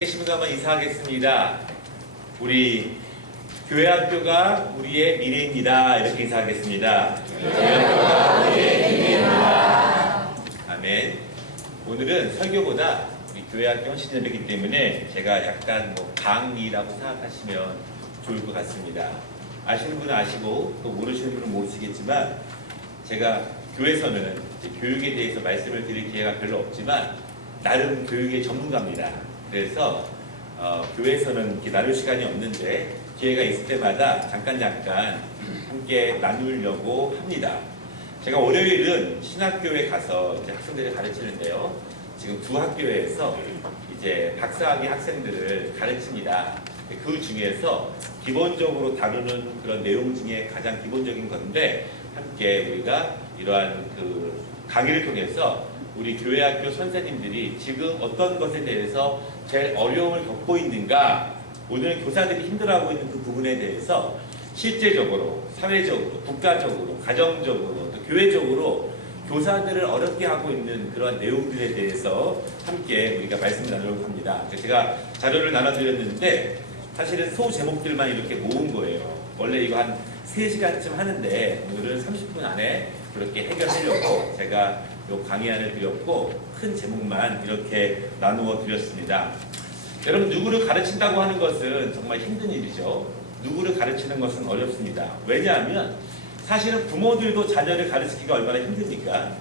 계시면 한번 인사하겠습니다. 우리 교회학교가 우리의 미래입니다. 이렇게 인사하겠습니다. 교회학교가 우리의 미래입니다. 아멘. 오늘은 설교보다 우리 교회학교 신년이기 때문에 제가 약간 강의라고 생각하시면 좋을 것 같습니다. 아시는 분은 아시고 또 모르시는 분은 모르시겠지만 제가 교회에서는 교육에 대해서 말씀을 드릴 기회가 별로 없지만 나름 교육의 전문가입니다. 그래서 교회에서는 이렇게 나눌 시간이 없는데 기회가 있을 때마다 잠깐 함께 나누려고 합니다. 제가 월요일은 신학교에 가서 이제 학생들을 가르치는데요. 지금 두 학교에서 이제 박사학위 학생들을 가르칩니다. 그 중에서 기본적으로 다루는 그런 내용 중에 가장 기본적인 건데 함께 우리가 이러한 그 강의를 통해서 우리 교회학교 선생님들이 지금 어떤 것에 대해서 제일 어려움을 겪고 있는가, 오늘 교사들이 힘들어하고 있는 그 부분에 대해서 실제적으로, 사회적으로, 국가적으로, 가정적으로, 또 교회적으로 교사들을 어렵게 하고 있는 그런 내용들에 대해서 함께 우리가 말씀을 나누려고 합니다. 제가 자료를 나눠드렸는데 사실은 소제목들만 이렇게 모은 거예요. 원래 이거 한 3시간쯤 하는데 오늘은 30분 안에 그렇게 해결하려고 제가 요 강의안을 드렸고 큰 제목만 이렇게 나누어 드렸습니다. 여러분, 누구를 가르친다고 하는 것은 정말 힘든 일이죠. 누구를 가르치는 것은 어렵습니다. 왜냐하면 사실은 부모들도 자녀를 가르치기가 얼마나 힘듭니까?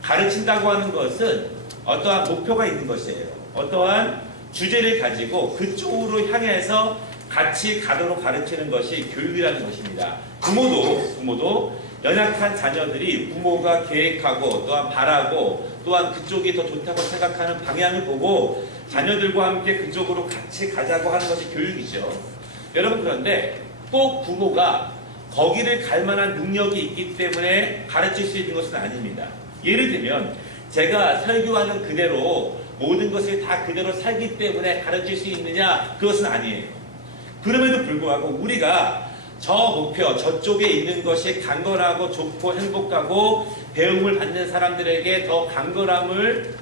가르친다고 하는 것은 어떠한 목표가 있는 것이에요. 어떠한 주제를 가지고 그쪽으로 향해서 같이 가도록 가르치는 것이 교육이라는 것입니다. 부모도 연약한 자녀들이 부모가 계획하고 또한 바라고 또한 그쪽이 더 좋다고 생각하는 방향을 보고 자녀들과 함께 그쪽으로 같이 가자고 하는 것이 교육이죠. 여러분, 그런데 꼭 부모가 거기를 갈 만한 능력이 있기 때문에 가르칠 수 있는 것은 아닙니다. 예를 들면 제가 설교하는 그대로 모든 것을 다 그대로 살기 때문에 가르칠 수 있느냐? 그것은 아니에요. 그럼에도 불구하고 우리가 저 목표, 저쪽에 있는 것이 강건하고 좋고 행복하고 배움을 받는 사람들에게 더 강건함을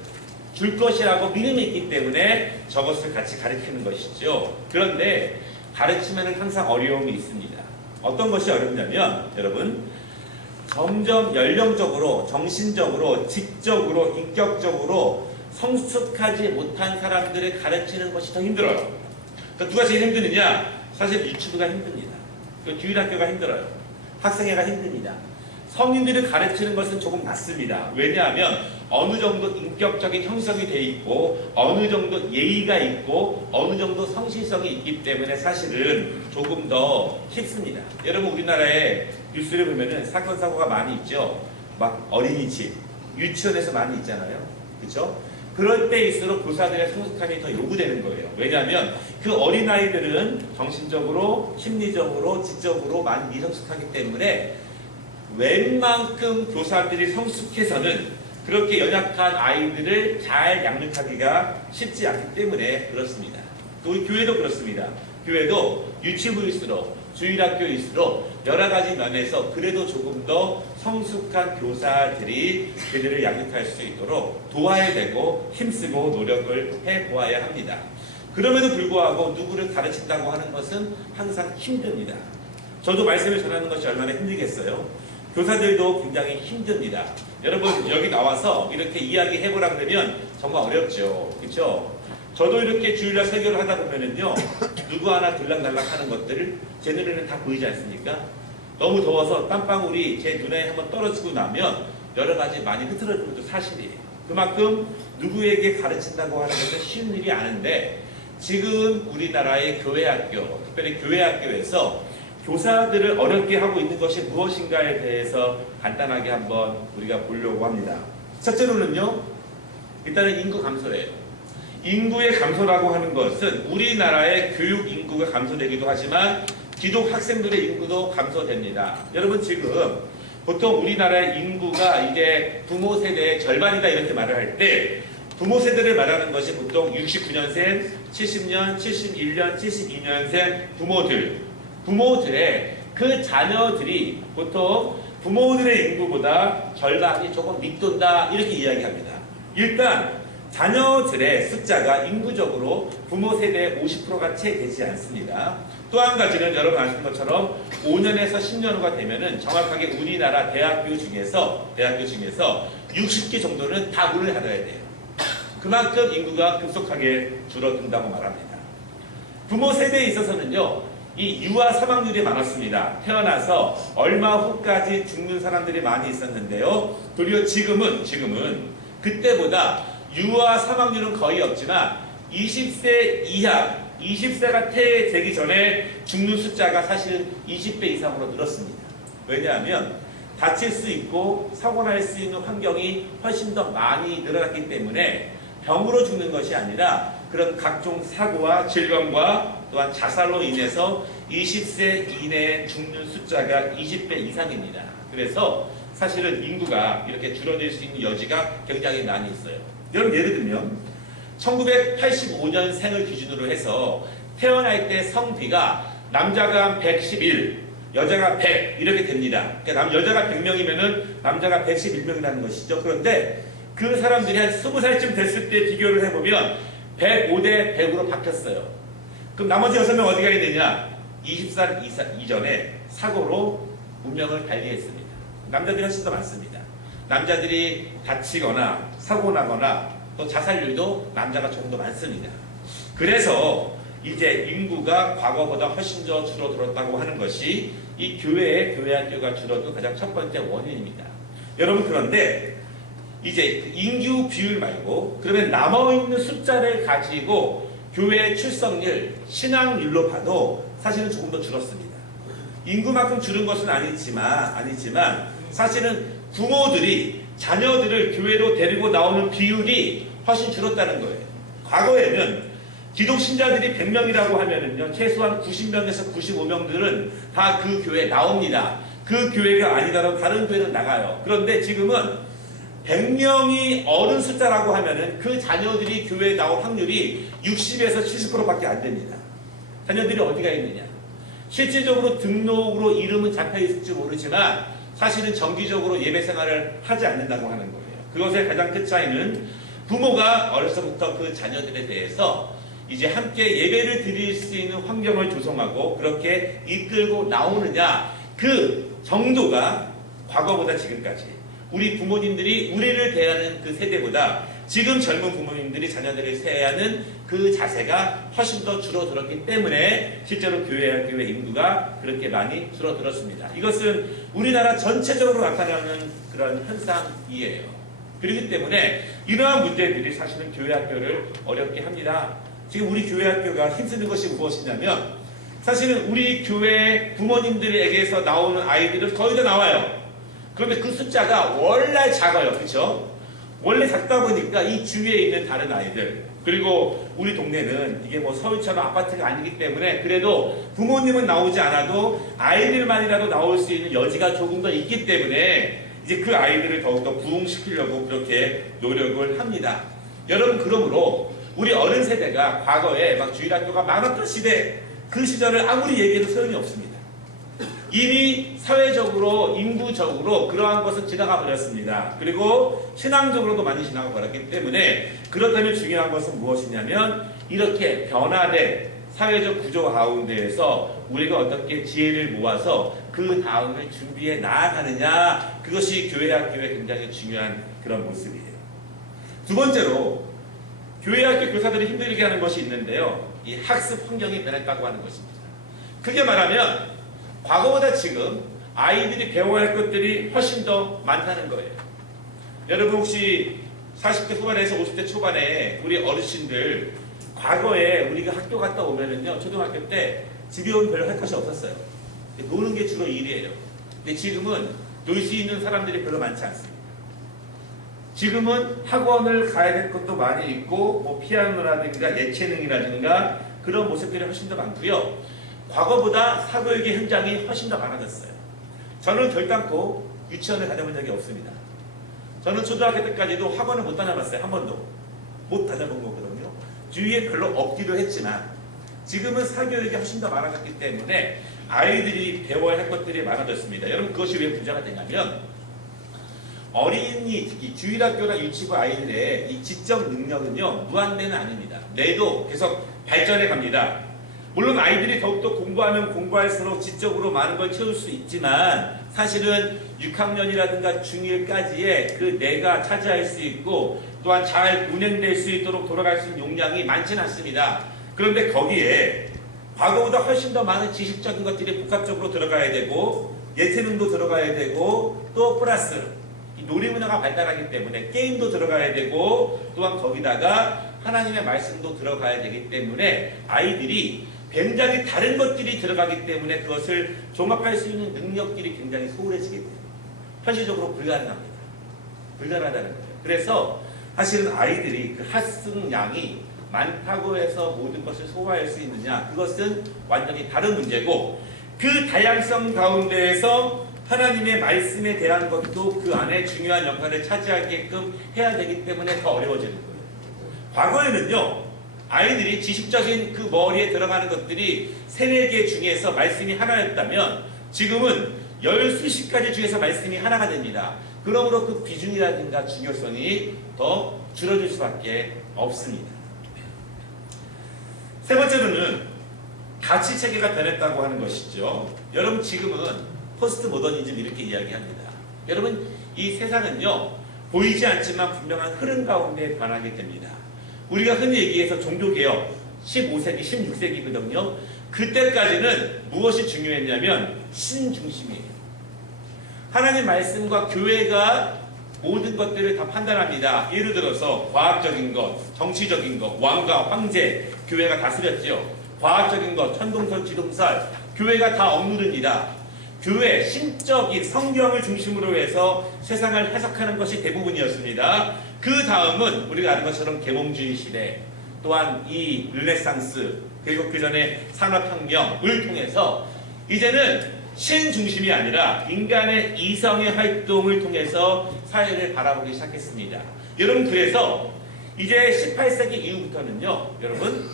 줄 것이라고 믿음이 있기 때문에 저것을 같이 가르치는 것이죠. 그런데 가르치면 항상 어려움이 있습니다. 어떤 것이 어렵냐면 여러분, 점점 연령적으로, 정신적으로, 지적으로, 인격적으로 성숙하지 못한 사람들을 가르치는 것이 더 힘들어요. 그러니까 누가 제일 힘드느냐? 사실 유치부가 힘듭니다. 주일학교가 힘들어요. 학생회가 힘듭니다. 성인들을 가르치는 것은 조금 낫습니다. 왜냐하면 어느 정도 인격적인 형성이 돼 있고 어느 정도 예의가 있고 어느 정도 성실성이 있기 때문에 사실은 조금 더 쉽습니다. 여러분, 우리나라에 뉴스를 보면은 사건 사고가 많이 있죠. 막 어린이집, 유치원에서 많이 있잖아요. 그렇죠? 그럴 때일수록 교사들의 성숙함이 더 요구되는 거예요. 왜냐하면 그 어린아이들은 정신적으로, 심리적으로, 지적으로 많이 미성숙하기 때문에 웬만큼 교사들이 성숙해서는 그렇게 연약한 아이들을 잘 양육하기가 쉽지 않기 때문에 그렇습니다. 또 우리 교회도 그렇습니다. 교회도 유치부일수록, 주일학교일수록 여러 가지 면에서 그래도 조금 더 성숙한 교사들이 그들을 양육할 수 있도록 도와야 되고 힘쓰고 노력을 해보아야 합니다. 그럼에도 불구하고 누구를 가르친다고 하는 것은 항상 힘듭니다. 저도 말씀을 전하는 것이 얼마나 힘들겠어요? 교사들도 굉장히 힘듭니다. 여러분, 여기 나와서 이렇게 이야기해보라 그러면 정말 어렵죠. 그렇죠? 저도 이렇게 주일날 설교를 하다 보면은요, 누구 하나 들락날락 하는 것들을 제 눈에는 다 보이지 않습니까? 너무 더워서 땀방울이 제 눈에 한번 떨어지고 나면 여러 가지 많이 흐트러지는 것도 사실이에요. 그만큼 누구에게 가르친다고 하는 것은 쉬운 일이 아닌데 지금 우리나라의 교회학교, 특별히 교회학교에서 교사들을 어렵게 하고 있는 것이 무엇인가에 대해서 간단하게 한번 우리가 보려고 합니다. 첫째로는요, 일단은 인구 감소예요. 인구의 감소라고 하는 것은 우리나라의 교육 인구가 감소되기도 하지만 기독 학생들의 인구도 감소됩니다. 여러분, 지금 보통 우리나라의 인구가 이제 부모 세대의 절반이다 이렇게 말을 할 때 부모 세대를 말하는 것이 보통 69년생, 70년, 71년, 72년생 부모들의 그 자녀들이 보통 부모들의 인구보다 절반이 조금 밑돈다 이렇게 이야기합니다. 일단 자녀들의 숫자가 인구적으로 부모 세대의 50%가 채 되지 않습니다. 또 한 가지는 여러분 아시는 것처럼 5년에서 10년 후가 되면은 정확하게 우리나라 대학교 중에서 60개 정도는 다 문을 닫아야 돼요. 그만큼 인구가 급속하게 줄어든다고 말합니다. 부모 세대에 있어서는요, 이 유아 사망률이 많았습니다. 태어나서 얼마 후까지 죽는 사람들이 많이 있었는데요. 도리어 지금은 그때보다 유아 사망률은 거의 없지만 20세 이하, 20세가 태되기 전에 죽는 숫자가 사실은 20배 이상으로 늘었습니다. 왜냐하면 다칠 수 있고 사고 날 수 있는 환경이 훨씬 더 많이 늘어났기 때문에 병으로 죽는 것이 아니라 그런 각종 사고와 질병과 또한 자살로 인해서 20세 이내에 죽는 숫자가 20배 이상입니다. 그래서 사실은 인구가 이렇게 줄어들 수 있는 여지가 굉장히 많이 있어요. 여러분 예를 들면 1985년생을 기준으로 해서 태어날 때 성비가 남자가 111, 여자가 100 이렇게 됩니다. 그러니까 여자가 100명이면은 남자가 111명이라는 것이죠. 그런데 그 사람들이 한 20살쯤 됐을 때 비교를 해보면 105대 100으로 바뀌었어요. 그럼 나머지 6명 어디 가 있느냐? 20살 이전에 사고로 운명을 달리했습니다. 남자들이 훨씬 더 많습니다. 남자들이 다치거나 사고 나거나 또 자살률도 남자가 조금 더 많습니다. 그래서 이제 인구가 과거보다 훨씬 더 줄어들었다고 하는 것이 이 교회학교가 줄어든 가장 첫 번째 원인입니다. 여러분 그런데 이제 인구 비율 말고 그러면 남아있는 숫자를 가지고 교회 출석률, 신앙률로 봐도 사실은 조금 더 줄었습니다. 인구만큼 줄은 것은 아니지만 사실은 부모들이 자녀들을 교회로 데리고 나오는 비율이 훨씬 줄었다는 거예요. 과거에는 기독 신자들이 100명이라고 하면은요, 최소한 90명에서 95명들은 다 그 교회에 나옵니다. 그 교회가 아니더라도 다른 교회는 나가요. 그런데 지금은 100명이 어른 숫자라고 하면은 그 자녀들이 교회에 나올 확률이 60에서 70%밖에 안 됩니다. 자녀들이 어디가 있느냐? 실질적으로 등록으로 이름은 잡혀 있을지 모르지만 사실은 정기적으로 예배 생활을 하지 않는다고 하는 거예요. 그것의 가장 큰 차이는 부모가 어려서부터 그 자녀들에 대해서 이제 함께 예배를 드릴 수 있는 환경을 조성하고 그렇게 이끌고 나오느냐, 그 정도가 과거보다 지금까지 우리 부모님들이 우리를 대하는 그 세대보다 지금 젊은 부모님들이 자녀들을 대하는 그 자세가 훨씬 더 줄어들었기 때문에 실제로 교회 인구가 그렇게 많이 줄어들었습니다. 이것은 우리나라 전체적으로 나타나는 그런 현상이에요. 그렇기 때문에 이러한 문제들이 사실은 교회 학교를 어렵게 합니다. 지금 우리 교회 학교가 힘쓰는 것이 무엇이냐면 사실은 우리 교회 부모님들에게서 나오는 아이들은 거의 다 나와요. 그런데 그 숫자가 원래 작아요. 그렇죠? 원래 작다 보니까 이 주위에 있는 다른 아이들, 그리고 우리 동네는 이게 뭐 서울처럼 아파트가 아니기 때문에 그래도 부모님은 나오지 않아도 아이들만이라도 나올 수 있는 여지가 조금 더 있기 때문에 이제 그 아이들을 더욱더 부흥시키려고 그렇게 노력을 합니다. 여러분 그러므로 우리 어른 세대가 과거에 막 주일학교가 많았던 시대, 그 시절을 아무리 얘기해도 소용이 없습니다. 이미 사회적으로 인구적으로 그러한 것은 지나가 버렸습니다. 그리고 신앙적으로도 많이 지나가 버렸기 때문에 그렇다면 중요한 것은 무엇이냐면 이렇게 변화된 사회적 구조 가운데에서 우리가 어떻게 지혜를 모아서 그 다음을 준비해 나아가느냐, 그것이 교회학교의 굉장히 중요한 그런 모습이에요. 두 번째로 교회학교 교사들이 힘들게 하는 것이 있는데요, 이 학습 환경이 변했다고 하는 것입니다. 크게 말하면 과거보다 지금 아이들이 배워야 할 것들이 훨씬 더 많다는 거예요. 여러분 혹시 40대 후반에서 50대 초반에 우리 어르신들 과거에 우리가 학교 갔다 오면은요, 초등학교 때 집에 오면 별로 할 것이 없었어요. 노는 게 주로 일이에요. 근데 지금은 놀 수 있는 사람들이 별로 많지 않습니다. 지금은 학원을 가야 될 것도 많이 있고 뭐 피아노라든가 예체능이라든가 그런 모습들이 훨씬 더 많고요. 과거보다 사교육의 현장이 훨씬 더 많아졌어요. 저는 결단코 유치원을 다녀본 적이 없습니다. 저는 초등학교 때까지도 학원을 못 다녀봤어요. 한 번도. 못 다녀본 거거든요. 주위에 별로 없기도 했지만 지금은 사교육이 훨씬 더 많아졌기 때문에 아이들이 배워야 할 것들이 많아졌습니다. 여러분 그것이 왜 문제가 되냐면 어린이, 특히 주일학교나 유치부 아이들의 이 지적 능력은요, 무한대는 아닙니다. 뇌도 계속 발전해 갑니다. 물론 아이들이 더욱더 공부하면 공부할수록 지적으로 많은 걸 채울 수 있지만 사실은 6학년이라든가 중1까지의 그 뇌가 차지할 수 있고 또한 잘 운행될 수 있도록 돌아갈 수 있는 용량이 많지는 않습니다. 그런데 거기에 과거보다 훨씬 더 많은 지식적인 것들이 복합적으로 들어가야 되고 예체능도 들어가야 되고 또 플러스 이 놀이문화가 발달하기 때문에 게임도 들어가야 되고 또한 거기다가 하나님의 말씀도 들어가야 되기 때문에 아이들이 굉장히 다른 것들이 들어가기 때문에 그것을 종합할 수 있는 능력들이 굉장히 소홀해지게 돼요. 현실적으로 불가능합니다. 불가능하다는 거예요. 그래서 사실은 아이들이 그 학습량이 많다고 해서 모든 것을 소화할 수 있느냐, 그것은 완전히 다른 문제고 그 다양성 가운데에서 하나님의 말씀에 대한 것도 그 안에 중요한 역할을 차지하게끔 해야 되기 때문에 더 어려워지는 거예요. 과거에는요, 아이들이 지식적인 그 머리에 들어가는 것들이 3, 4개 중에서 말씀이 하나였다면 지금은 10수십 가지 중에서 말씀이 하나가 됩니다. 그러므로 그 비중이라든가 중요성이 더 줄어들 수밖에 없습니다. 세 번째로는 가치 체계가 변했다고 하는 것이죠. 여러분 지금은 포스트 모더니즘 이렇게 이야기합니다. 여러분 이 세상은요, 보이지 않지만 분명한 흐름 가운데 변하게 됩니다. 우리가 흔히 얘기해서 종교개혁 15세기, 16세기거든요. 그때까지는 무엇이 중요했냐면 신중심이에요. 하나님 말씀과 교회가 모든 것들을 다 판단합니다. 예를 들어서 과학적인 것, 정치적인 것, 왕과 황제, 교회가 다스렸죠. 과학적인 것, 천동설, 지동설, 교회가 다 억누릅니다. 교회, 신적인 성경을 중심으로 해서 세상을 해석하는 것이 대부분이었습니다. 그 다음은 우리가 아는 것처럼 계몽주의 시대, 또한 이 르네상스, 그리고 그 전에 산업혁명을 통해서 이제는 신 중심이 아니라 인간의 이성의 활동을 통해서 사회를 바라보기 시작했습니다. 여러분 그래서 이제 18세기 이후부터는요, 여러분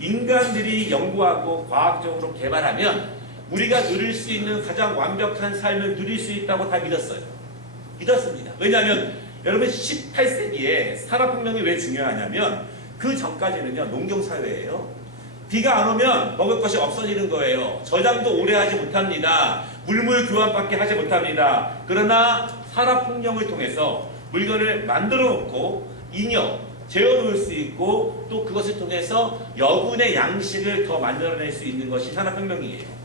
인간들이 연구하고 과학적으로 개발하면 우리가 누릴 수 있는 가장 완벽한 삶을 누릴 수 있다고 다 믿었어요. 믿었습니다. 왜냐하면 여러분 18세기에 산업혁명이 왜 중요하냐면 그 전까지는요, 농경사회예요. 비가 안 오면 먹을 것이 없어지는 거예요. 저장도 오래 하지 못합니다. 물물 교환밖에 하지 못합니다. 그러나 산업혁명을 통해서 물건을 만들어 놓고 잉여, 재워놓을 수 있고 또 그것을 통해서 여분의 양식을 더 만들어낼 수 있는 것이 산업혁명이에요.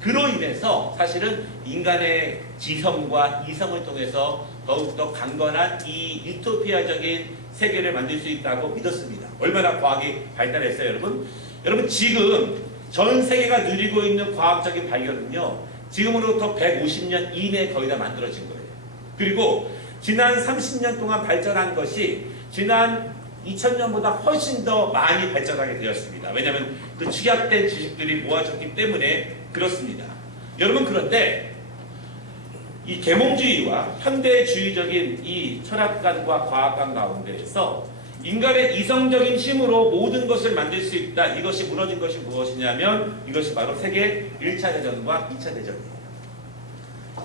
그로 인해서 사실은 인간의 지성과 이성을 통해서 더욱더 강건한 이 유토피아적인 세계를 만들 수 있다고 믿었습니다. 얼마나 과학이 발달했어요, 여러분? 여러분 지금 전 세계가 누리고 있는 과학적인 발견은요, 지금으로부터 150년 이내에 거의 다 만들어진 거예요. 그리고 지난 30년 동안 발전한 것이 지난 2000년보다 훨씬 더 많이 발전하게 되었습니다. 왜냐하면 그 축약된 지식들이 모아졌기 때문에 그렇습니다. 여러분 그런데 이 계몽주의와 현대주의적인 이 철학관과 과학관 가운데에서 인간의 이성적인 힘으로 모든 것을 만들 수 있다. 이것이 무너진 것이 무엇이냐면 이것이 바로 세계 1차 대전과 2차 대전이에요.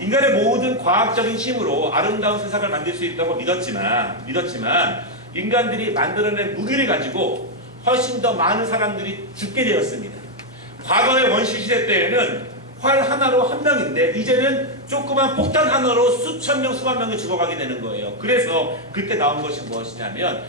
인간의 모든 과학적인 힘으로 아름다운 세상을 만들 수 있다고 믿었지만 인간들이 만들어낸 무기를 가지고 훨씬 더 많은 사람들이 죽게 되었습니다. 과거의 원시시대 때에는 활 하나로 한 명인데 이제는 조그만 폭탄 하나로 수천 명, 수만 명이 죽어가게 되는 거예요. 그래서 그때 나온 것이 무엇이냐면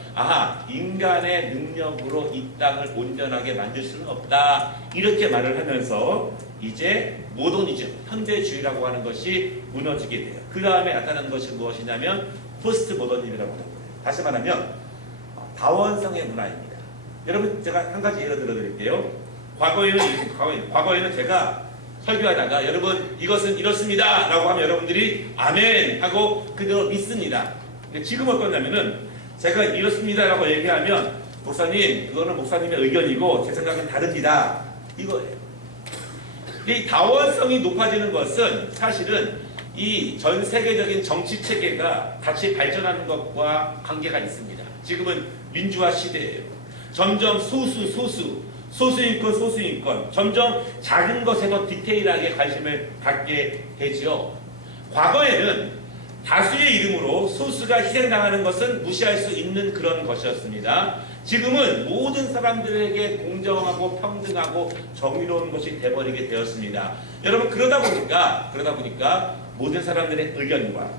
인간의 능력으로 이 땅을 온전하게 만들 수는 없다. 이렇게 말을 하면서 이제 모더니즘, 현대주의라고 하는 것이 무너지게 돼요. 그 다음에 나타나는 것이 무엇이냐면 포스트 모더니즘이라고 하는 거예요. 다시 말하면 다원성의 문화입니다. 여러분 제가 한 가지 예를 들어 드릴게요. 과거에는 제가 설교하다가 여러분 이것은 이렇습니다 라고 하면 여러분들이 아멘 하고 그대로 믿습니다. 근데 지금 어떠냐면은 제가 이렇습니다 라고 얘기하면 목사님 그거는 목사님의 의견이고 제 생각은 다릅니다 이거예요. 이 다원성이 높아지는 것은 사실은 이 전 세계적인 정치 체계가 같이 발전하는 것과 관계가 있습니다. 지금은 민주화 시대예요. 점점 소수인권, 점점 작은 것에 더 디테일하게 관심을 갖게 되죠. 과거에는 다수의 이름으로 소수가 희생당하는 것은 무시할 수 있는 그런 것이었습니다. 지금은 모든 사람들에게 공정하고 평등하고 정의로운 것이 돼버리게 되었습니다. 여러분 그러다 보니까 모든 사람들의 의견과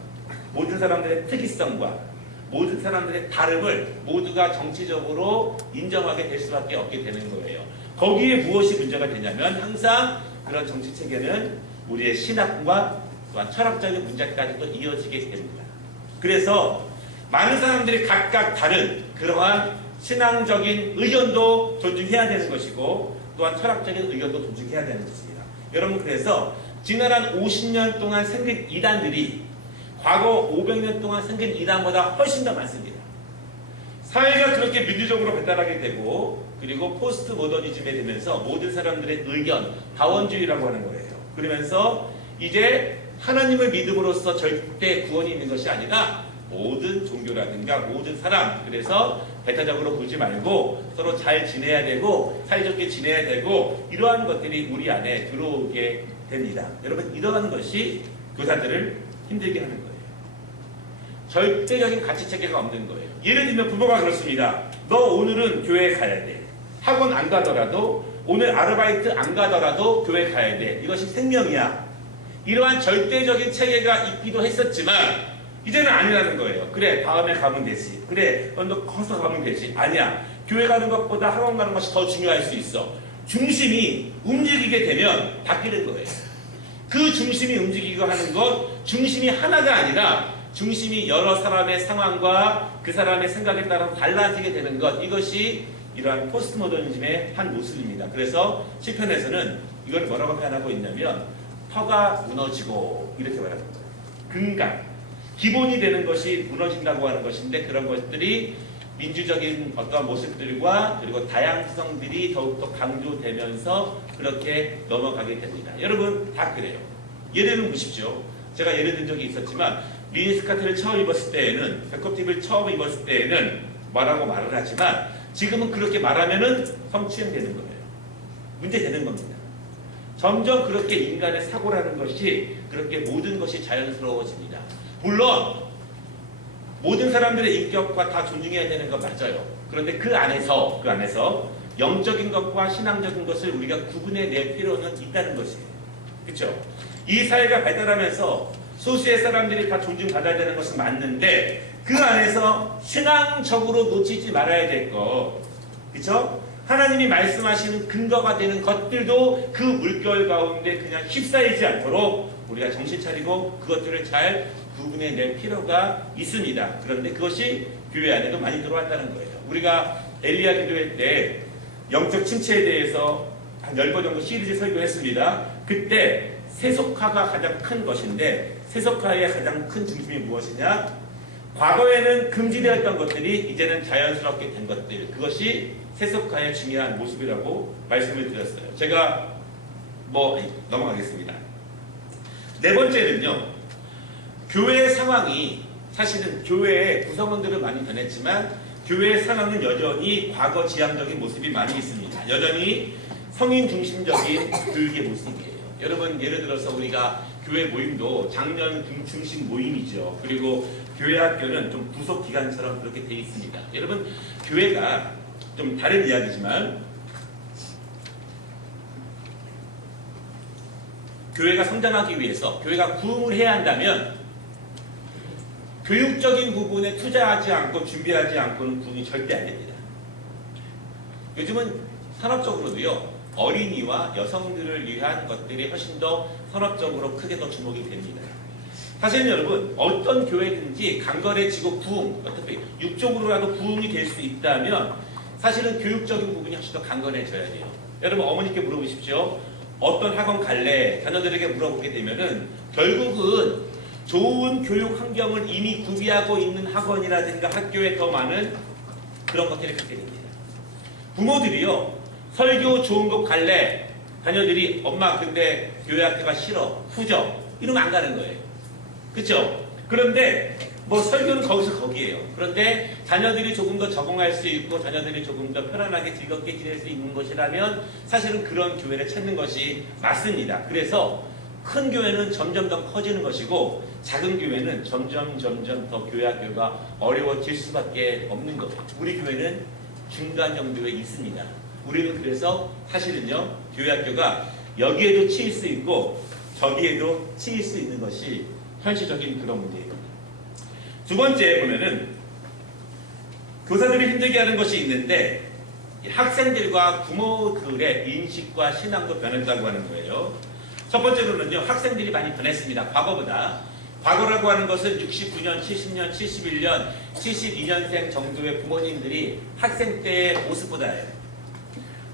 모든 사람들의 특이성과 모든 사람들의 다름을 모두가 정치적으로 인정하게 될 수밖에 없게 되는 거예요. 거기에 무엇이 문제가 되냐면 항상 그런 정치 체계는 우리의 신학과 또한 철학적인 문제까지도 이어지게 됩니다. 그래서 많은 사람들이 각각 다른 그러한 신앙적인 의견도 존중해야 되는 것이고 또한 철학적인 의견도 존중해야 되는 것입니다. 여러분 그래서 지난 50년 동안 생긴 이단들이 과거 500년 동안 생긴 이단보다 훨씬 더 많습니다. 사회가 그렇게 민주적으로 발달하게 되고 그리고 포스트 모더니즘에 되면서 모든 사람들의 의견, 다원주의라고 하는 거예요. 그러면서 이제 하나님을 믿음으로써 절대 구원이 있는 것이 아니라 모든 종교라든가 모든 사람, 그래서 배타적으로 굴지 말고 서로 잘 지내야 되고 사이좋게 지내야 되고 이러한 것들이 우리 안에 들어오게 됩니다. 여러분 이러한 것이 교사들을 힘들게 하는 거예요. 절대적인 가치체계가 없는 거예요. 예를 들면 부모가 그렇습니다. 너 오늘은 교회에 가야 돼. 학원 안 가더라도 오늘 아르바이트 안 가더라도 교회 가야 돼. 이것이 생명이야. 이러한 절대적인 체계가 있기도 했었지만 이제는 아니라는 거예요. 그래 다음에 가면 되지. 그래 너 커서 가면 되지. 아니야. 교회 가는 것보다 학원 가는 것이 더 중요할 수 있어. 중심이 움직이게 되면 바뀌는 거예요. 그 중심이 움직이고 하는 것, 중심이 하나가 아니라 중심이 여러 사람의 상황과 그 사람의 생각에 따라 달라지게 되는 것, 이것이 이러한 포스트모더니즘의 한 모습입니다. 그래서 시편에서는 이걸 뭐라고 표현하고 있냐면 터가 무너지고 이렇게 말하는 거예요. 근간, 기본이 되는 것이 무너진다고 하는 것인데 그런 것들이 민주적인 어떤 모습들과 그리고 다양성들이 더욱더 강조되면서 그렇게 넘어가게 됩니다. 여러분 다 그래요. 예를 보십시오. 제가 예를 든 적이 있었지만 미니스커트를 처음 입었을 때에는 배꼽팁을 처음 입었을 때에는 뭐라고 말을 하지만 지금은 그렇게 말하면은 성추행되는 거예요. 문제 되는 겁니다. 점점 그렇게 인간의 사고라는 것이 그렇게 모든 것이 자연스러워집니다. 물론 모든 사람들의 인격과 다 존중해야 되는 건 맞아요. 그런데 그 안에서 영적인 것과 신앙적인 것을 우리가 구분해낼 필요는 있다는 것이에요. 그렇죠? 이 사회가 발달하면서 소수의 사람들이 다 존중받아야 되는 것은 맞는데 그 안에서 신앙적으로 놓치지 말아야 될 것, 그렇죠? 하나님이 말씀하시는 근거가 되는 것들도 그 물결 가운데 그냥 휩싸이지 않도록 우리가 정신 차리고 그것들을 잘 구분해낼 필요가 있습니다. 그런데 그것이 교회 안에도 많이 들어왔다는 거예요. 우리가 엘리야 기도회 때 영적 침체에 대해서 한 10번 정도 시리즈 설교했습니다. 그때 세속화가 가장 큰 것인데 세속화의 가장 큰 중심이 무엇이냐? 과거에는 금지되었던 것들이 이제는 자연스럽게 된 것들, 그것이 세속화의 중요한 모습이라고 말씀을 드렸어요. 제가 넘어가겠습니다. 네 번째는요, 교회의 상황이 사실은 교회의 구성원들은 많이 변했지만 교회의 상황은 여전히 과거 지향적인 모습이 많이 있습니다. 여전히 성인 중심적인 교육의 모습이에요. 여러분 예를 들어서 우리가 교회 모임도 장년 중심 모임이죠. 그리고 교회 학교는 좀 부속 기관처럼 그렇게 돼 있습니다. 여러분 교회가 좀 다른 이야기지만 교회가 성장하기 위해서 교회가 부흥을 해야 한다면 교육적인 부분에 투자하지 않고 준비하지 않고는 부흥이 절대 안 됩니다. 요즘은 산업적으로도요, 어린이와 여성들을 위한 것들이 훨씬 더 산업적으로 크게 더 주목이 됩니다. 사실 여러분 어떤 교회든지 강건해지고 부흥, 어떻게 육적으로라도 부흥이 될 수 있다면 사실은 교육적인 부분이 훨씬 더 강건해져야 돼요. 여러분 어머니께 물어보십시오. 어떤 학원 갈래? 자녀들에게 물어보게 되면은 결국은 좋은 교육 환경을 이미 구비하고 있는 학원이라든가 학교에 더 많은 그런 것들이 갖게 됩니다. 부모들이요, 설교 좋은 곳 갈래? 자녀들이 엄마 근데 교회 학교가 싫어, 후져, 이러면 안 가는 거예요. 그렇죠? 그런데 설교는 거기서 거기에요. 그런데 자녀들이 조금 더 적응할 수 있고 자녀들이 조금 더 편안하게 즐겁게 지낼 수 있는 것이라면 사실은 그런 교회를 찾는 것이 맞습니다. 그래서 큰 교회는 점점 더 커지는 것이고 작은 교회는 점점 더 교회 학교가 어려워질 수밖에 없는 거예요. 우리 교회는 중간 정도에 있습니다. 우리는 그래서 사실은요, 교회 학교가 여기에도 치일 수 있고 저기에도 치일 수 있는 것이 현실적인 그런 문제예요. 두 번째 보면은 교사들이 힘들게 하는 것이 있는데 학생들과 부모들의 인식과 신앙도 변했다고 하는 거예요. 첫 번째로는요, 학생들이 많이 변했습니다. 과거보다. 과거라고 하는 것은 69년, 70년, 71년, 72년생 정도의 부모님들이 학생 때의 모습보다예요.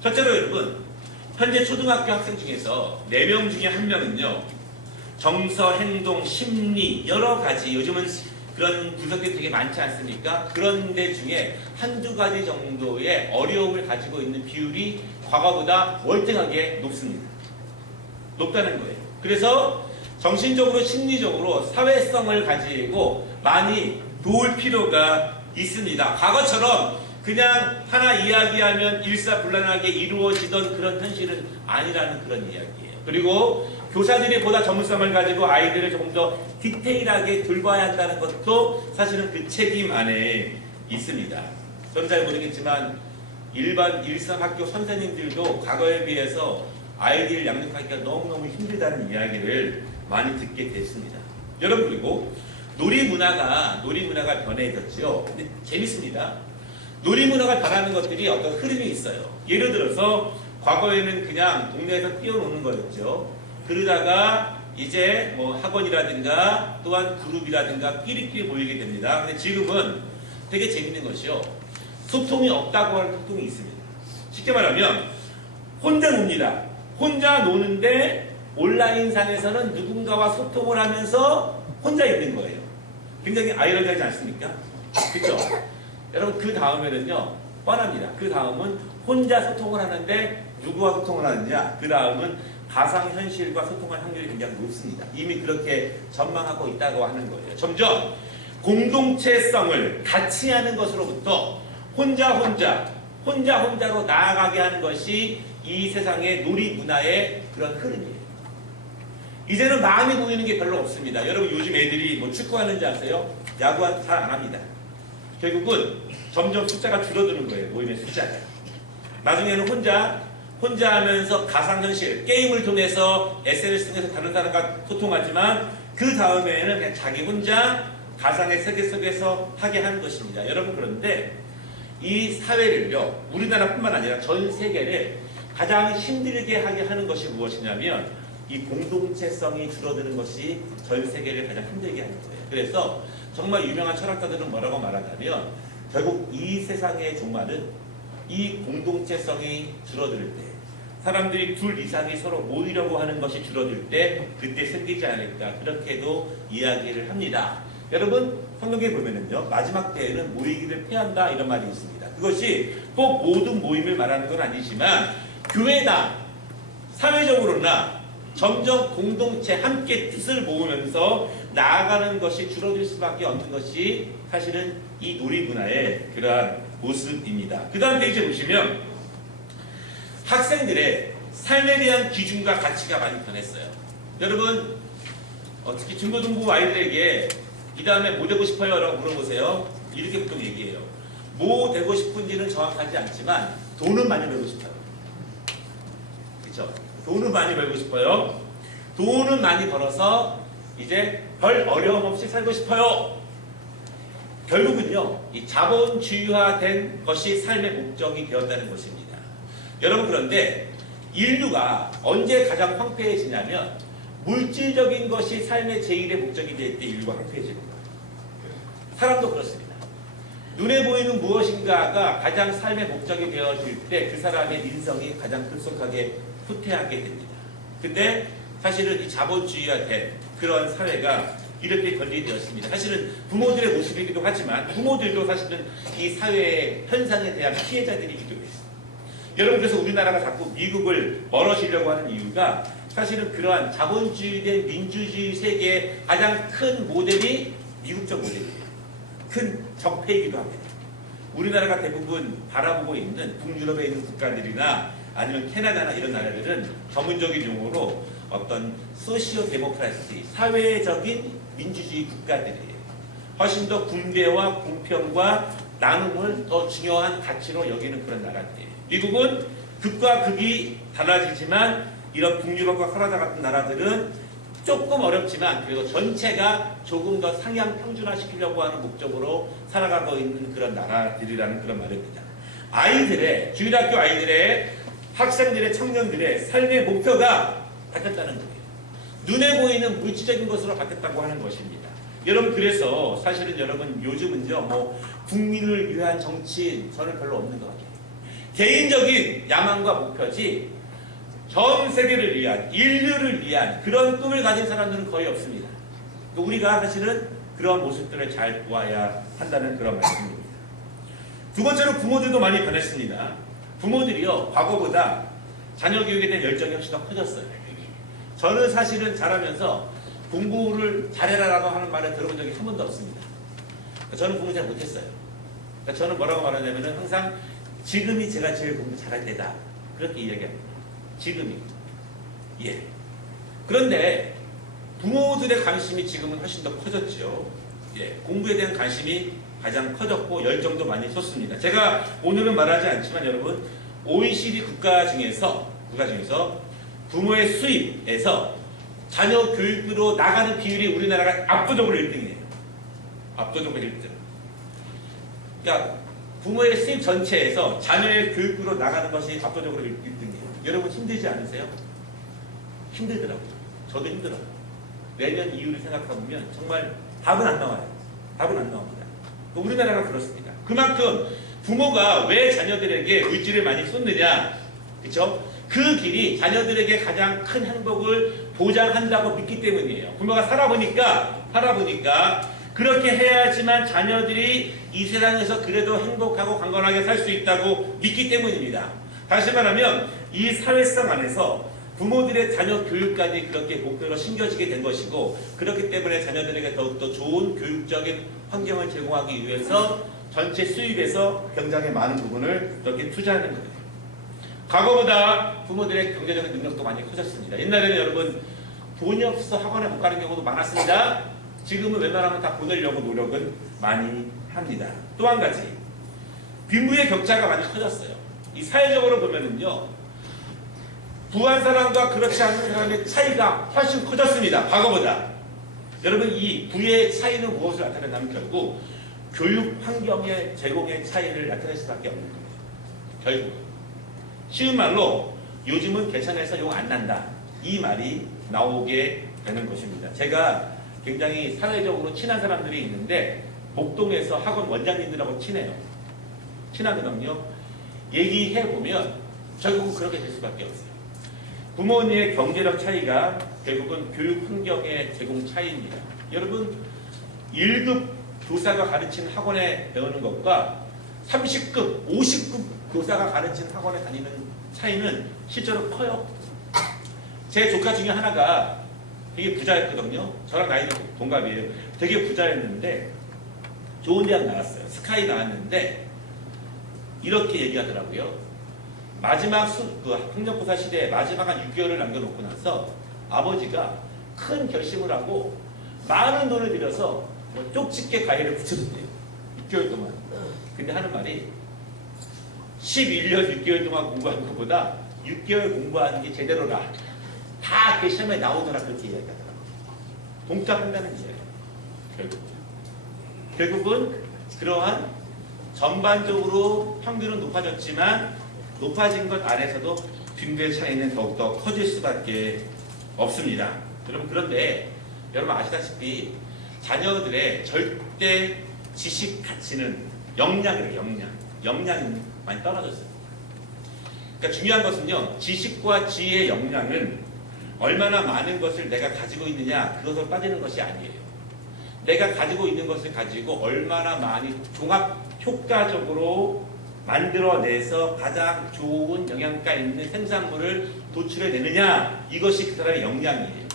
첫째로 여러분, 현재 초등학교 학생 중에서 4명 중에 1명은요, 정서, 행동, 심리 여러 가지 요즘은 그런 분석들이 되게 많지 않습니까? 그런 데 중에 한두 가지 정도의 어려움을 가지고 있는 비율이 과거보다 월등하게 높습니다. 높다는 거예요. 그래서 정신적으로 심리적으로 사회성을 가지고 많이 도울 필요가 있습니다. 과거처럼 그냥 하나 이야기하면 일사불란하게 이루어지던 그런 현실은 아니라는 그런 이야기예요. 그리고 교사들이 보다 전문성을 가지고 아이들을 조금 더 디테일하게 돌봐야 한다는 것도 사실은 그 책임 안에 있습니다. 저는 잘 모르겠지만 일반 일상학교 선생님들도 과거에 비해서 아이들 양육하기가 너무너무 힘들다는 이야기를 많이 듣게 됐습니다. 여러분, 그리고 놀이문화가 변해졌죠. 근데 재밌습니다. 놀이문화가 변하는 것들이 어떤 흐름이 있어요. 예를 들어서 과거에는 그냥 동네에서 뛰어노는 거였죠. 그러다가 이제 뭐 학원이라든가 또한 그룹이라든가 끼리끼리 모이게 됩니다. 근데 지금은 되게 재밌는 것이요, 소통이 없다고 하는 소통이 있습니다. 쉽게 말하면 혼자 놉니다. 혼자 노는데 온라인상에서는 누군가와 소통을 하면서 혼자 있는 거예요. 굉장히 아이러니하지 않습니까? 그렇죠? 여러분, 그 다음에는요, 뻔합니다. 그 다음은 혼자 소통을 하는데 누구와 소통을 하느냐? 그 다음은 가상현실과 소통할 확률이 굉장히 높습니다. 이미 그렇게 전망하고 있다고 하는 거예요. 점점 공동체성을 같이 하는 것으로부터 혼자로 나아가게 하는 것이 이 세상의 놀이문화의 그런 흐름이에요. 이제는 마음이 모이는 게 별로 없습니다. 여러분, 요즘 애들이 뭐 축구하는지 아세요? 야구 잘 안 합니다. 결국은 점점 숫자가 줄어드는 거예요. 모임의 숫자가. 나중에는 혼자 하면서 가상현실, 게임을 통해서 SNS 통해서 다른 사람과 소통하지만 그 다음에는 그냥 자기 혼자 가상의 세계 속에서 하게 하는 것입니다. 여러분, 그런데 이 사회를요, 우리나라뿐만 아니라 전 세계를 가장 힘들게 하게 하는 것이 무엇이냐면 이 공동체성이 줄어드는 것이 전 세계를 가장 힘들게 하는 거예요. 그래서 정말 유명한 철학자들은 뭐라고 말하냐면 결국 이 세상의 종말은 이 공동체성이 줄어들 때, 사람들이 둘 이상이 서로 모이려고 하는 것이 줄어들 때 그때 생기지 않을까, 그렇게도 이야기를 합니다. 여러분, 성경에 보면은요, 마지막 때에는 모이기를 피한다 이런 말이 있습니다. 그것이 꼭 모든 모임을 말하는 건 아니지만 교회나 사회적으로나 점점 공동체 함께 뜻을 모으면서 나아가는 것이 줄어들 수밖에 없는 것이 사실은 이 놀이문화의 그러한 모습입니다. 그 다음 페이지에 보시면 학생들의 삶에 대한 기준과 가치가 많이 변했어요. 여러분, 특히 중고등부 아이들에게 이 다음에 뭐 되고 싶어요? 라고 물어보세요. 이렇게 보통 얘기해요. 뭐 되고 싶은지는 정확하지 않지만 돈은 많이 벌고 싶어요. 그렇죠? 돈은 많이 벌고 싶어요. 돈은 많이 벌어서 이제 별 어려움 없이 살고 싶어요. 결국은요, 이 자본주의화된 것이 삶의 목적이 되었다는 것입니다. 여러분, 그런데 인류가 언제 가장 황폐해지냐면 물질적인 것이 삶의 제1의 목적이 될 때 인류가 황폐해집니다. 사람도 그렇습니다. 눈에 보이는 무엇인가가 가장 삶의 목적이 되어질 때 그 사람의 인성이 가장 급속하게 후퇴하게 됩니다. 근데 사실은 이 자본주의화된 그런 사회가 이렇게 건립되었습니다. 사실은 부모들의 모습이기도 하지만 부모들도 사실은 이 사회의 현상에 대한 피해자들이기도 해요. 여러분, 그래서 우리나라가 자꾸 미국을 멀어지려고 하는 이유가 사실은 그러한 자본주의된 민주주의 세계의 가장 큰 모델이 미국적 모델이에요. 큰 적폐이기도 합니다. 우리나라가 대부분 바라보고 있는 북유럽에 있는 국가들이나 아니면 캐나다나 이런 나라들은 전문적인 용어로 어떤 소시오 데모크라시, 사회적인 민주주의 국가들이에요. 훨씬 더 분배와 공평과 나눔을 더 중요한 가치로 여기는 그런 나라들이에요. 미국은 극과 극이 달라지지만 이런 북유럽과 캐나다 같은 나라들은 조금 어렵지만 그래도 전체가 조금 더 상향 평준화시키려고 하는 목적으로 살아가고 있는 그런 나라들이라는 그런 말입니다. 아이들의, 주일학교 아이들의, 학생들의, 청년들의 삶의 목표가 바뀌었다는 거예요. 눈에 보이는 물질적인 것으로 바뀌었다고 하는 것입니다. 여러분, 그래서 사실은 여러분 요즘은요, 뭐 국민을 위한 정치 저는 별로 없는 것 같아요. 개인적인 야망과 목표지 전 세계를 위한, 인류를 위한 그런 꿈을 가진 사람들은 거의 없습니다. 우리가 사실은 그런 모습들을 잘 보아야 한다는 그런 말씀입니다. 두 번째로 부모들도 많이 변했습니다. 부모들이요, 과거보다 자녀 교육에 대한 열정이 훨씬 더 커졌어요. 저는 사실은 자라면서 공부를 잘해라라고 하는 말을 들어본 적이 한 번도 없습니다. 저는 공부 잘 못했어요. 저는 뭐라고 말하냐면은 항상 지금이 제가 제일 공부 잘할 때다. 그렇게 이야기합니다. 지금이. 예. 그런데 부모들의 관심이 지금은 훨씬 더 커졌죠. 예. 공부에 대한 관심이 가장 커졌고 열정도 많이 솟습니다. 제가 오늘은 말하지 않지만 여러분, OECD 국가 중에서 부모의 수입에서 자녀 교육으로 나가는 비율이 우리나라가 압도적으로 1등이에요. 압도적으로 1등. 그러니까 부모의 수입 전체에서 자녀의 교육으로 나가는 것이 압도적으로 1등이에요. 여러분 힘들지 않으세요? 힘들더라고요. 저도 힘들어요. 내년 이유를 생각해보면 정말 답은 안 나와요. 답은 안 나옵니다. 우리나라가 그렇습니다. 그만큼 부모가 왜 자녀들에게 물질을 많이 쏟느냐, 그렇죠? 그 길이 자녀들에게 가장 큰 행복을 보장한다고 믿기 때문이에요. 부모가 살아보니까 그렇게 해야지만 자녀들이 이 세상에서 그래도 행복하고 강건하게 살 수 있다고 믿기 때문입니다. 다시 말하면 이 사회성 안에서 부모들의 자녀 교육까지 그렇게 목표로 심겨지게 된 것이고, 그렇기 때문에 자녀들에게 더욱더 좋은 교육적인 환경을 제공하기 위해서 전체 수입에서 굉장히 많은 부분을 이렇게 투자하는 거예요. 과거보다 부모들의 경제적인 능력도 많이 커졌습니다. 옛날에는 여러분 돈이 없어서 학원에 못 가는 경우도 많았습니다. 지금은 웬만하면 다 보내려고 노력은 많이 합니다. 또 한 가지, 빈부의 격차가 많이 커졌어요. 이 사회적으로 보면은요, 부한 사람과 그렇지 않은 사람의 차이가 훨씬 커졌습니다. 과거보다. 여러분, 이 부의 차이는 무엇을 나타내냐면 결국 교육 환경의 제공의 차이를 나타낼 수밖에 없는 거예요. 결국 쉬운 말로 요즘은 개천에서 용 안 난다, 이 말이 나오게 되는 것입니다. 제가 굉장히 사회적으로 친한 사람들이 있는데 목동에서 학원 원장님들하고 친하거든요. 얘기해보면 결국은 그렇게 될 수밖에 없어요. 부모님의 경제력 차이가 결국은 교육 환경의 제공 차이입니다. 여러분, 1급 교사가 가르치는 학원에 배우는 것과 30급, 50급 교사가 가르치는 학원에 다니는 차이는 실제로 커요. 제 조카 중에 하나가 되게 부자였거든요. 저랑 나이도 동갑이에요. 되게 부자였는데 좋은 대학 나왔어요. 스카이 나왔는데 이렇게 얘기하더라고요. 마지막 학력고사 시대에 마지막 한 6개월을 남겨놓고 나서 아버지가 큰 결심을 하고 많은 돈을 들여서 쪽집게 가위를 붙여줬대요. 6개월 동안. 근데 하는 말이 11년 6개월 동안 공부한 것보다 6개월 공부하는 게 제대로라. 다 그 시험에 나오더라, 그렇게 이야기하더라고요. 동작한다는 이야기예요. 결국은 그러한 전반적으로 평균은 높아졌지만 높아진 것 안에서도 빈부의 차이는 더욱더 커질 수밖에 없습니다. 여러분, 그런데 여러분 아시다시피 자녀들의 절대 지식 가치는 역량이에요. 역량이 많이 떨어졌어요. 그러니까 중요한 것은요, 지식과 지혜의 역량은 얼마나 많은 것을 내가 가지고 있느냐, 그것으로 빠지는 것이 아니에요. 내가 가지고 있는 것을 가지고 얼마나 많이 종합 효과적으로 만들어내서 가장 좋은 영양가 있는 생산물을 도출해내느냐, 이것이 그 사람의 역량이에요.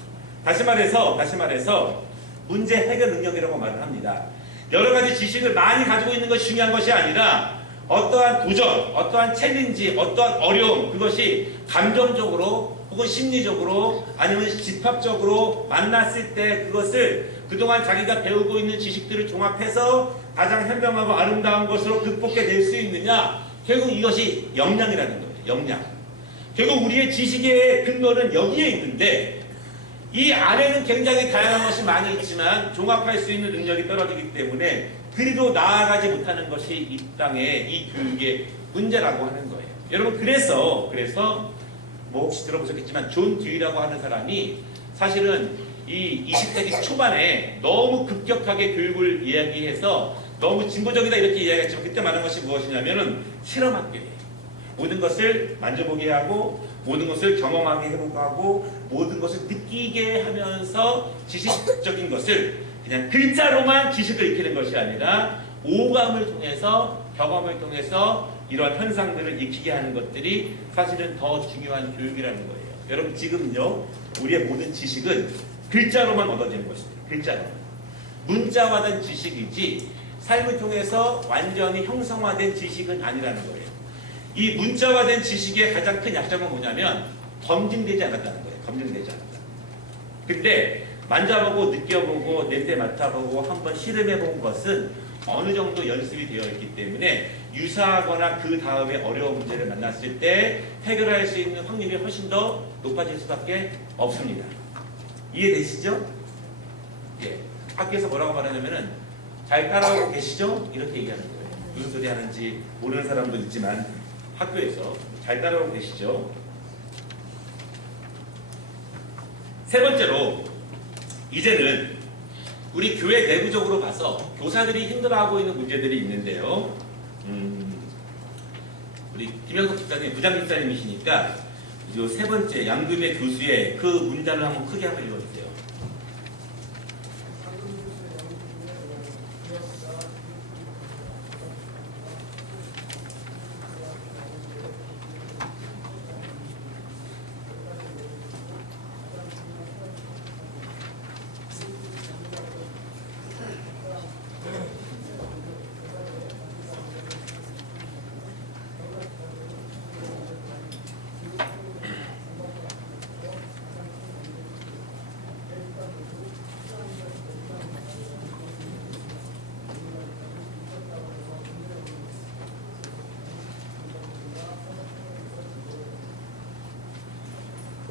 다시 말해서 문제 해결 능력이라고 말을 합니다. 여러 가지 지식을 많이 가지고 있는 것이 중요한 것이 아니라 어떠한 도전, 어떠한 챌린지, 어떠한 어려움, 그것이 감정적으로 혹은 심리적으로 아니면 집합적으로 만났을 때 그것을 그동안 자기가 배우고 있는 지식들을 종합해서 가장 현명하고 아름다운 것으로 극복해낼 수 있느냐, 결국 이것이 역량이라는 거예요. 역량. 결국 우리의 지식의 근거는 여기에 있는데 이 안에는 굉장히 다양한 것이 많이 있지만 종합할 수 있는 능력이 떨어지기 때문에 그리도 나아가지 못하는 것이 이 땅의 이 교육의 문제라고 하는 거예요. 여러분 그래서 뭐 혹시 들어보셨겠지만 존 듀이라고 하는 사람이 사실은 이 20세기 초반에 너무 급격하게 교육을 이야기해서 너무 진보적이다 이렇게 이야기했지만 그때 말한 것이 무엇이냐면은 실험학교예요. 모든 것을 만져보게 하고 모든 것을 경험하게 해보고 모든 것을 느끼게 하면서 지식적인 것을 그냥 글자로만 지식을 익히는 것이 아니라 오감을 통해서 경험을 통해서 이러한 현상들을 익히게 하는 것들이 사실은 더 중요한 교육이라는 거예요. 여러분 지금요 우리의 모든 지식은 글자로만 얻어지는 것입니다. 글자로만. 문자화된 지식이지 삶을 통해서 완전히 형성화된 지식은 아니라는 거예요. 이 문자화된 지식의 가장 큰 약점은 뭐냐면 검증되지 않았다는 거예요. 검증되지 않았다. 근데 만져보고 느껴보고 냄새 맡아보고 한번 실험해본 것은 어느 정도 연습이 되어 있기 때문에 유사하거나 그 다음에 어려운 문제를 만났을 때 해결할 수 있는 확률이 훨씬 더 높아질 수밖에 없습니다. 이해되시죠? 예. 학교에서 뭐라고 말하냐면은 잘 따라오고 계시죠? 이렇게 얘기하는 거예요. 무슨 소리 하는지 모르는 사람도 있지만 학교에서 잘 따라오고 계시죠? 세 번째로 이제는 우리 교회 내부적으로 봐서 교사들이 힘들어하고 있는 문제들이 있는데요. 우리 김영석 집사님, 부장 집사님이시니까 이 세 번째 양금의 교수의 그 문단을 한번 크게 한번 읽어주세요.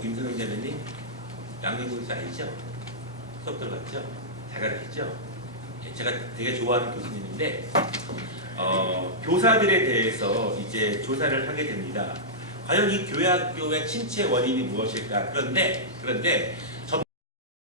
김선영 자매님, 양금교수 알죠? 수업 들어갔죠? 잘 가르치죠? 제가 되게 좋아하는 교수님인데 교사들에 대해서 이제 조사를 하게 됩니다. 과연 이 교회학교의 침체 원인이 무엇일까? 그런데